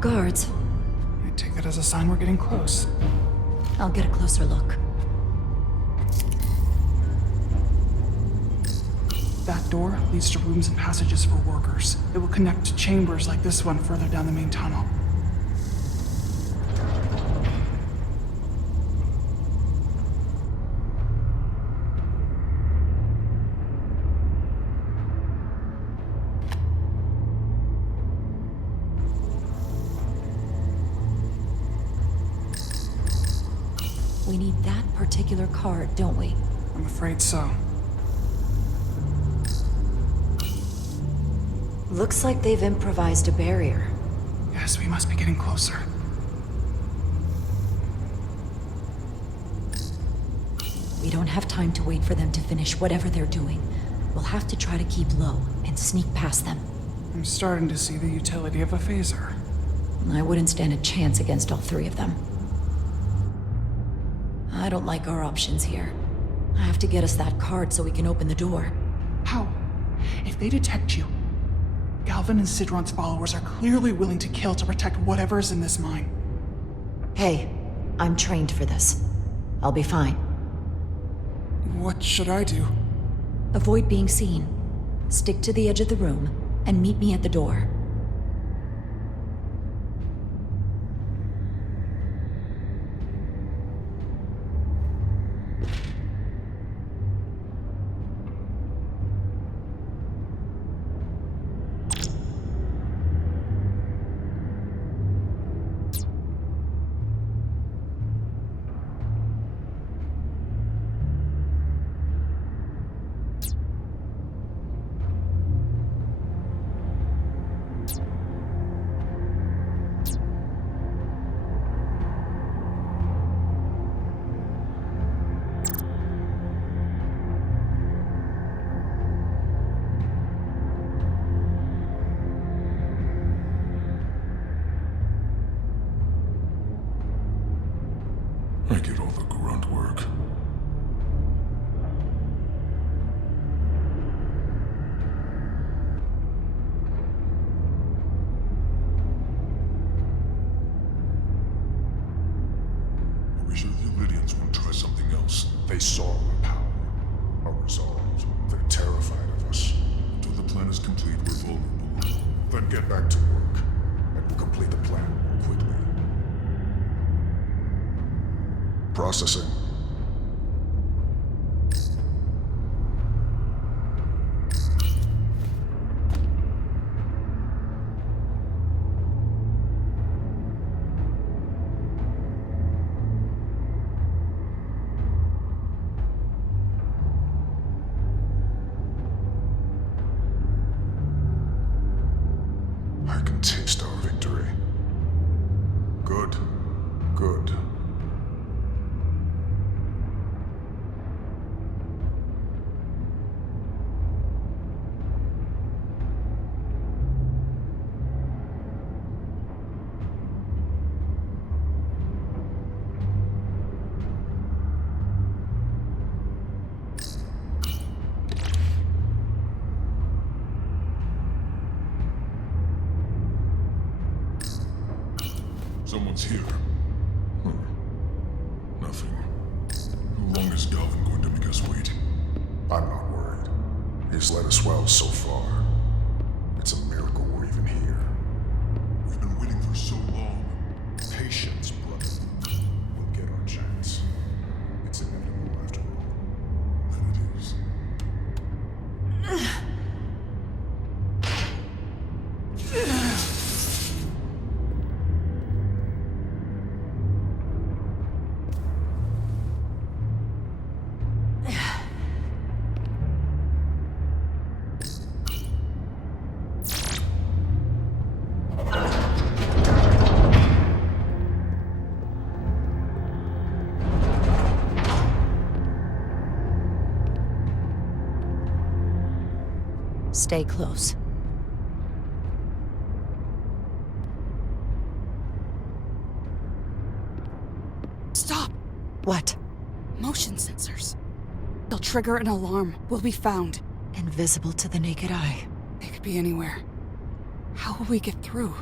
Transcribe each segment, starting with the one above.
guards. I take that as a sign we're getting close. I'll get a closer look. That door leads to rooms and passages for workers. It will connect to chambers like this one further down the main tunnel. We need that particular card, don't we? I'm afraid so. Looks like they've improvised a barrier. Yes, we must be getting closer. We don't have time to wait for them to finish whatever they're doing. We'll have to try to keep low and sneak past them. I'm starting to see the utility of a phaser. I wouldn't stand a chance against all three of them. I don't like our options here. I have to get us that card so we can open the door. How? If they detect you, Galvin and Sidron's followers are clearly willing to kill to protect whatever is in this mine. Hey, I'm trained for this. I'll be fine. What should I do? Avoid being seen. Stick to the edge of the room, and meet me at the door. I get all the grunt work. Are we sure the Lydians won't try something else? They saw our power, our resolve. They're terrified of us. Until the plan is complete, we're vulnerable. Then get back to work, and we'll complete the plan more quickly. Processing. I can taste our victory. Good. Good. Someone's here. Nothing. How long is Galvin going to make us wait? I'm not worried. He's led us well so far. It's a miracle we're even here. We've been waiting for so long. Patience, brother. We'll get our chance. It's inevitable after all. Then it is. Stay close. Stop! What? Motion sensors. They'll trigger an alarm. We'll be found. Invisible to the naked eye. They could be anywhere. How will we get through?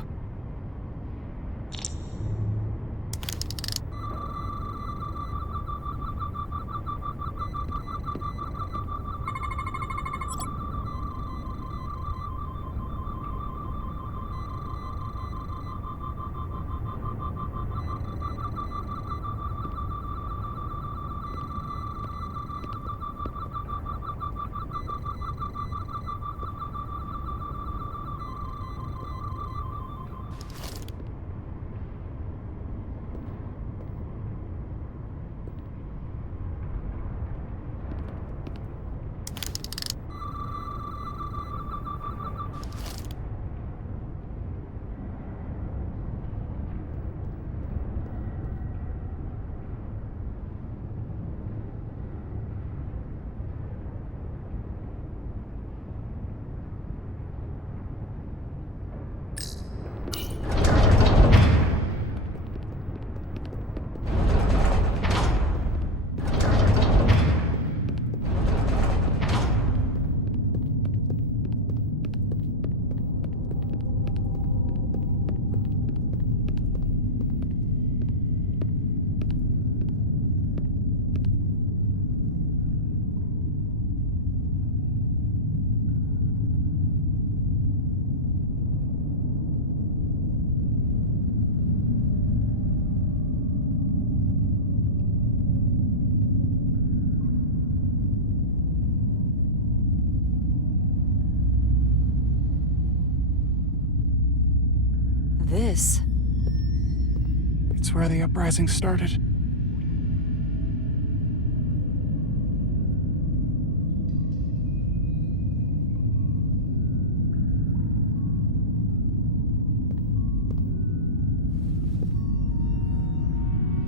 This? It's where the uprising started.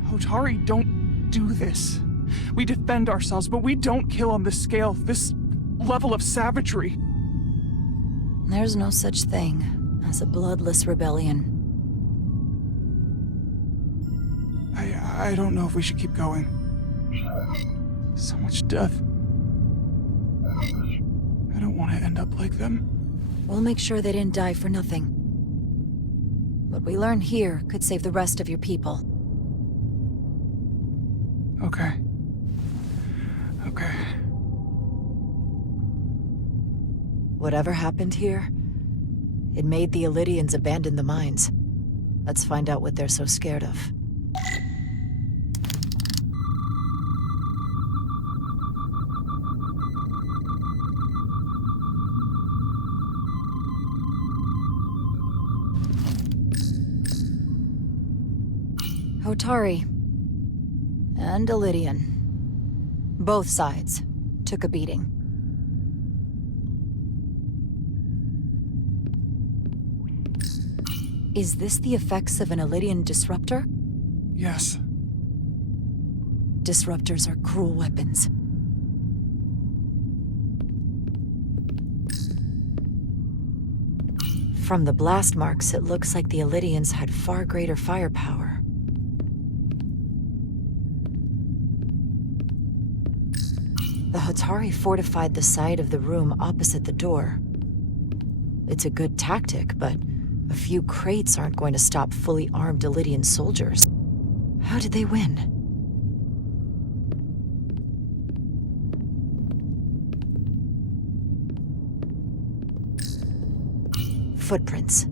Hotari don't do this. We defend ourselves, but we don't kill on this scale, this level of savagery. There's no such thing as a bloodless rebellion. I don't know if we should keep going. So much death. I don't want to end up like them. We'll make sure they didn't die for nothing. What we learn here could save the rest of your people. Okay. Okay. Whatever happened here, it made the Illydians abandon the mines. Let's find out what they're so scared of. Hotari and Illydian. Both sides took a beating. Is this the effects of an Illydian disruptor? Yes. Disruptors are cruel weapons. From the blast marks, it looks like the Illydians had far greater firepower. The Hotari fortified the side of the room opposite the door. It's a good tactic, but a few crates aren't going to stop fully armed Illydian soldiers. How did they win? Footprints.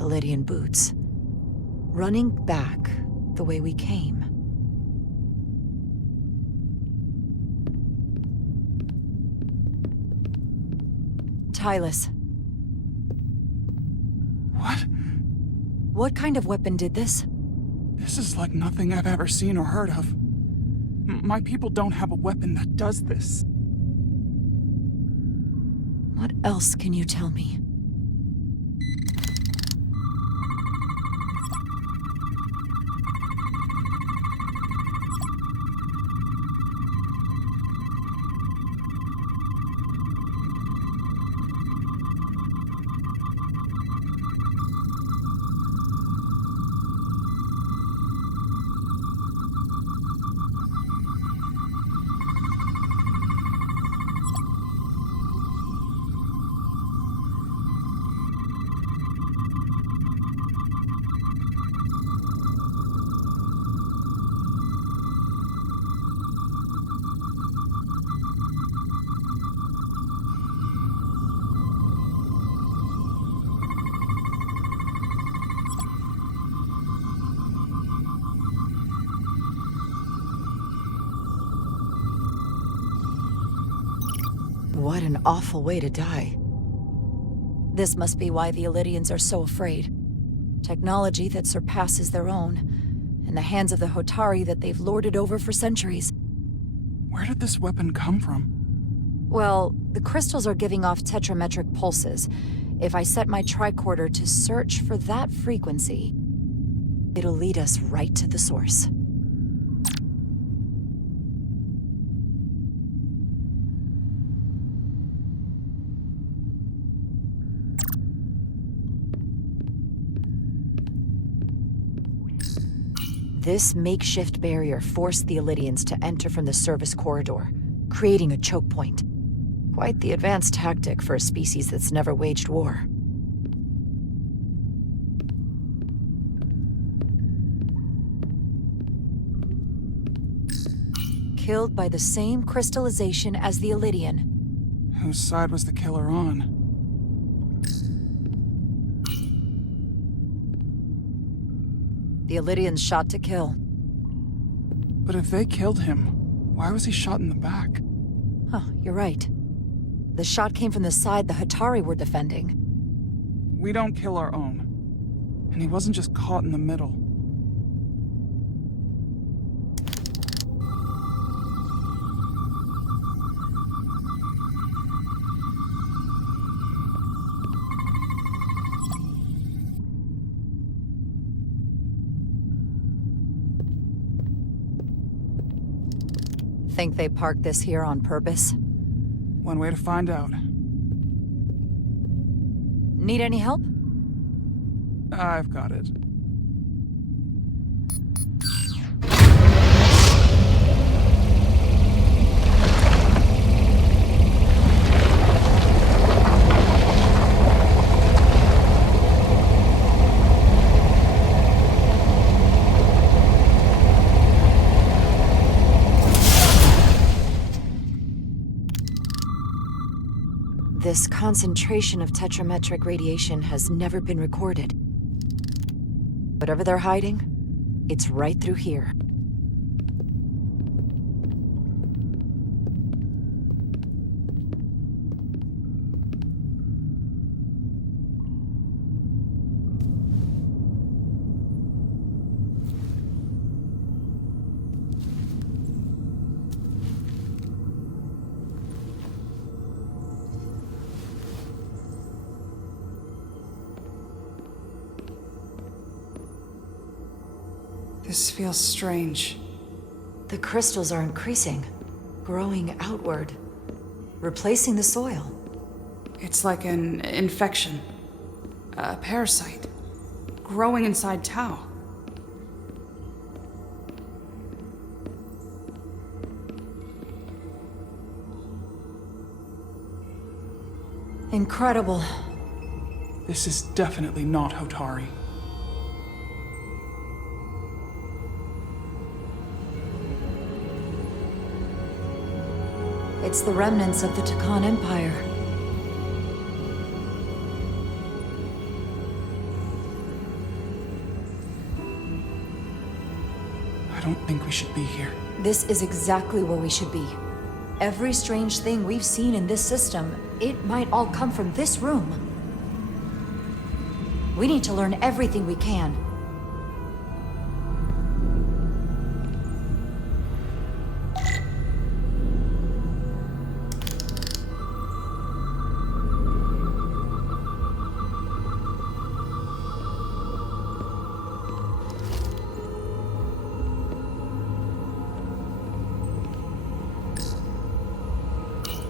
Illydian boots. Running back the way we came. Tylus. What? What kind of weapon did this? This is like nothing I've ever seen or heard of. My people don't have a weapon that does this. What else can you tell me? What an awful way to die. This must be why the Illydians are so afraid. Technology that surpasses their own, in the hands of the Hotari that they've lorded over for centuries. Where did this weapon come from? Well, the crystals are giving off tetrametric pulses. If I set my tricorder to search for that frequency, it'll lead us right to the source. This makeshift barrier forced the Illydians to enter from the service corridor, creating a choke point. Quite the advanced tactic for a species that's never waged war. Killed by the same crystallization as the Illydian. Whose side was the killer on? The Illydians shot to kill. But if they killed him, why was he shot in the back? Huh, you're right. The shot came from the side the Hotari were defending. We don't kill our own. And he wasn't just caught in the middle. Think they parked this here on purpose? One way to find out. Need any help? I've got it. This concentration of tetrametric radiation has never been recorded. Whatever they're hiding, it's right through here. This feels strange. The crystals are increasing, growing outward, replacing the soil. It's like an infection. A parasite. Growing inside Tau. Incredible. This is definitely not Hotari. It's the remnants of the Tkon Empire. I don't think we should be here. This is exactly where we should be. Every strange thing we've seen in this system, it might all come from this room. We need to learn everything we can.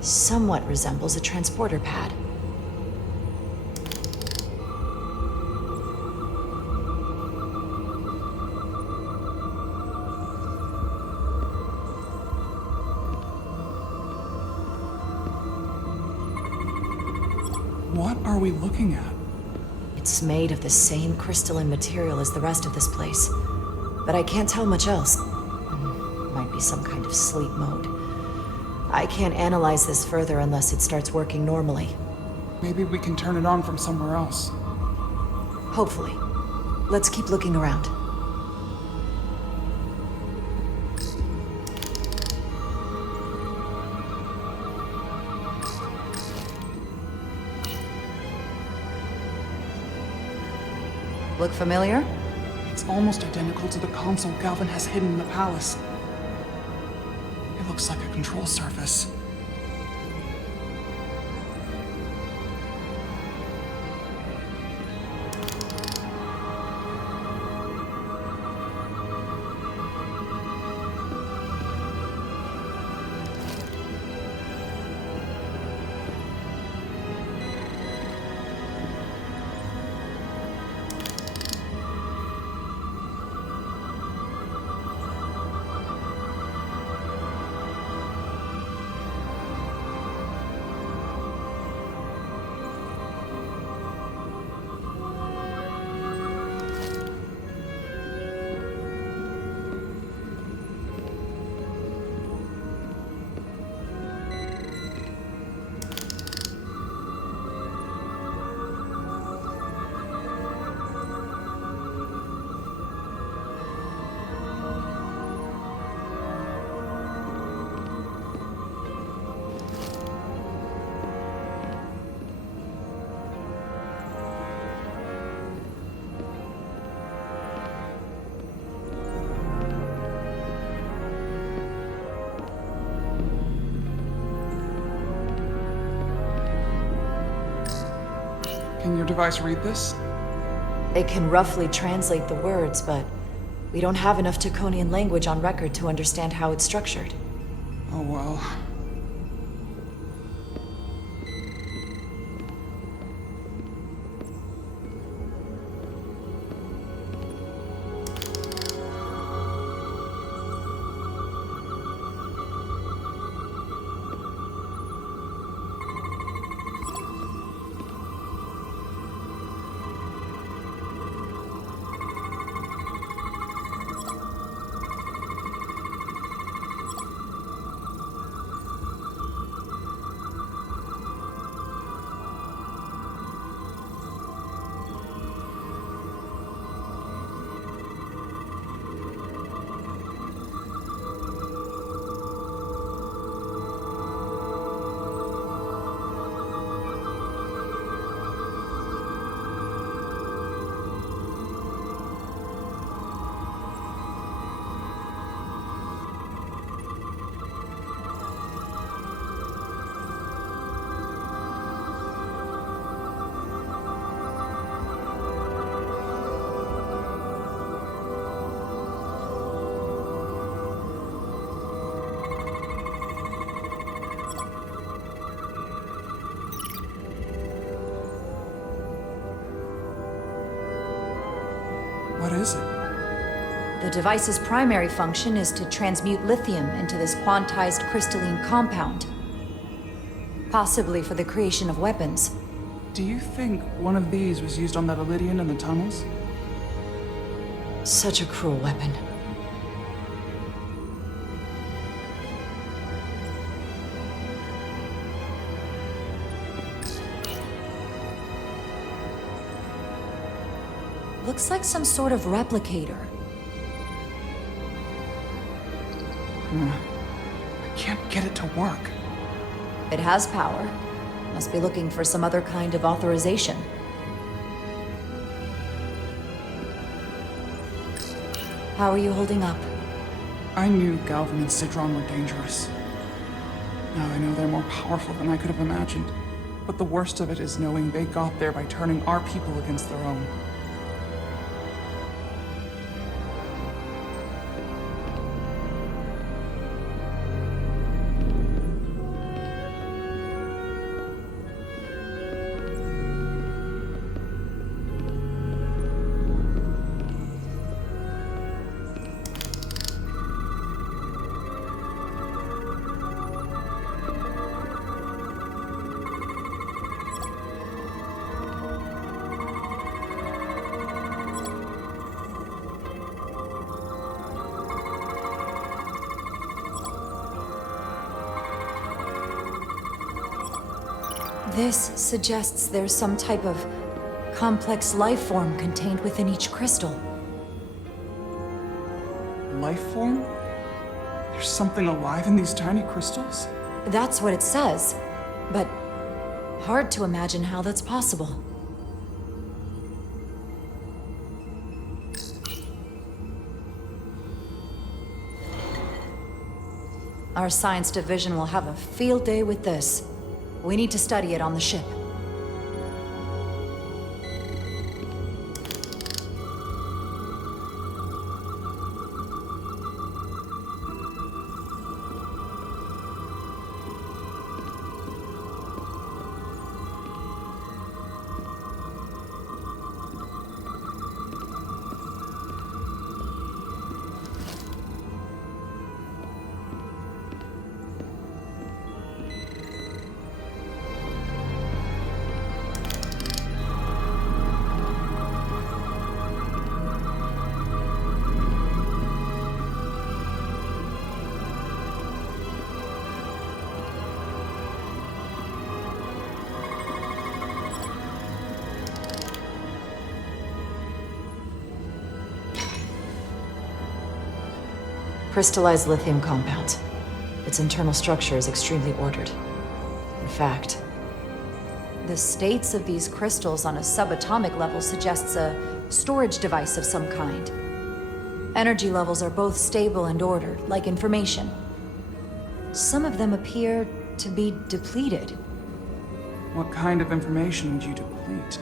Somewhat resembles a transporter pad. What are we looking at? It's made of the same crystalline material as the rest of this place, but I can't tell much else. Might be some kind of sleep mode. I can't analyze this further unless it starts working normally. Maybe we can turn it on from somewhere else. Hopefully. Let's keep looking around. Look familiar? It's almost identical to the console Galvin has hidden in the palace. It looks like a control surface. Can your device read this? It can roughly translate the words, but we don't have enough Tkonian language on record to understand how it's structured. Oh well. What is it? The device's primary function is to transmute lithium into this quantized crystalline compound, possibly for the creation of weapons. Do you think one of these was used on that Elydian in the tunnels? Such a cruel weapon. Looks like some sort of replicator. I can't get it to work. It has power. Must be looking for some other kind of authorization. How are you holding up? I knew Galvin and Sidron were dangerous. Now I know they're more powerful than I could have imagined. But the worst of it is knowing they got there by turning our people against their own. This suggests there's some type of complex life form contained within each crystal. Life form? There's something alive in these tiny crystals? That's what it says, but hard to imagine how that's possible. Our science division will have a field day with this. We need to study it on the ship. Crystallized lithium compound. Its internal structure is extremely ordered. In fact, the states of these crystals on a subatomic level suggests a storage device of some kind. Energy levels are both stable and ordered, like information. Some of them appear to be depleted. What kind of information would you do? complete.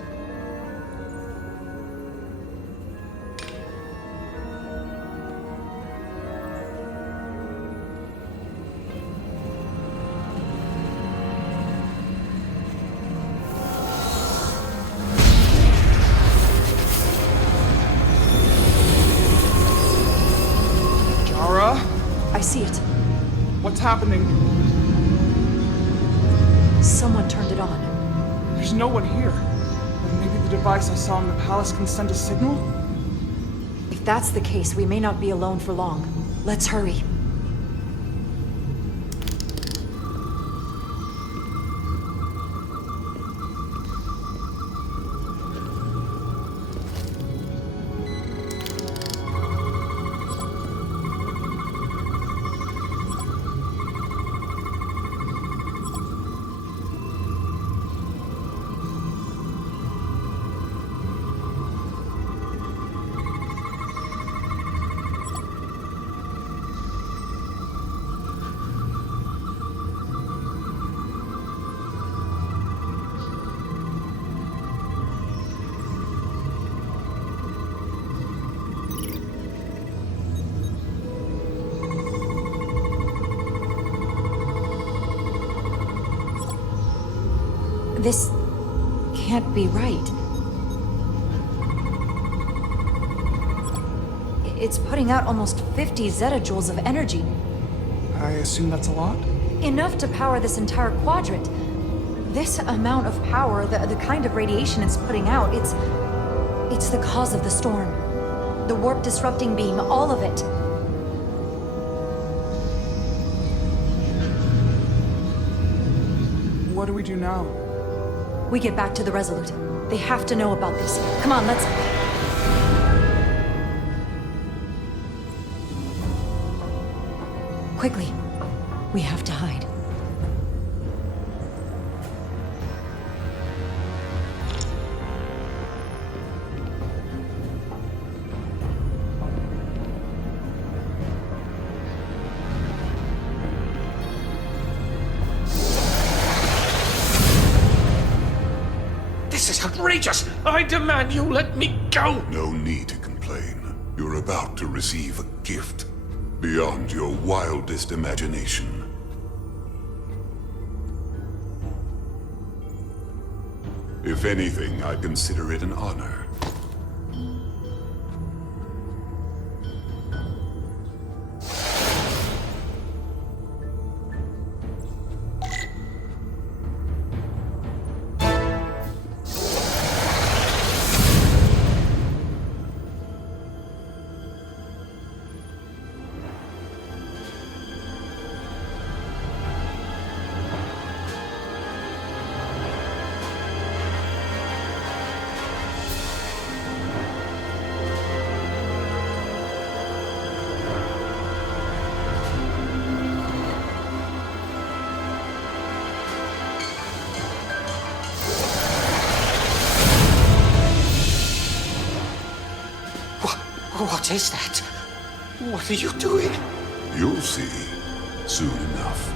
I see it. What's happening? Someone turned it on. There's no one here. Maybe the device I saw in the palace can send a signal? If that's the case, we may not be alone for long. Let's hurry. This can't be right. It's putting out almost 50 zettajoules of energy. I assume that's a lot? Enough to power this entire quadrant. This amount of power, the kind of radiation it's putting out, it's the cause of the storm. The warp disrupting beam, all of it. What do we do now? We get back to the Resolute. They have to know about this. Come on, let's... Quickly. We have to hide. This is outrageous! I demand you let me go! No need to complain. You're about to receive a gift beyond your wildest imagination. If anything, I consider it an honor. What is that? What are you doing? You'll see soon enough.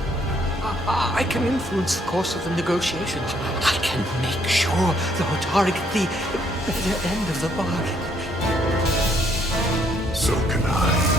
I can influence the course of the negotiations. I can make sure the Hotari get the better end of the bargain. So can I.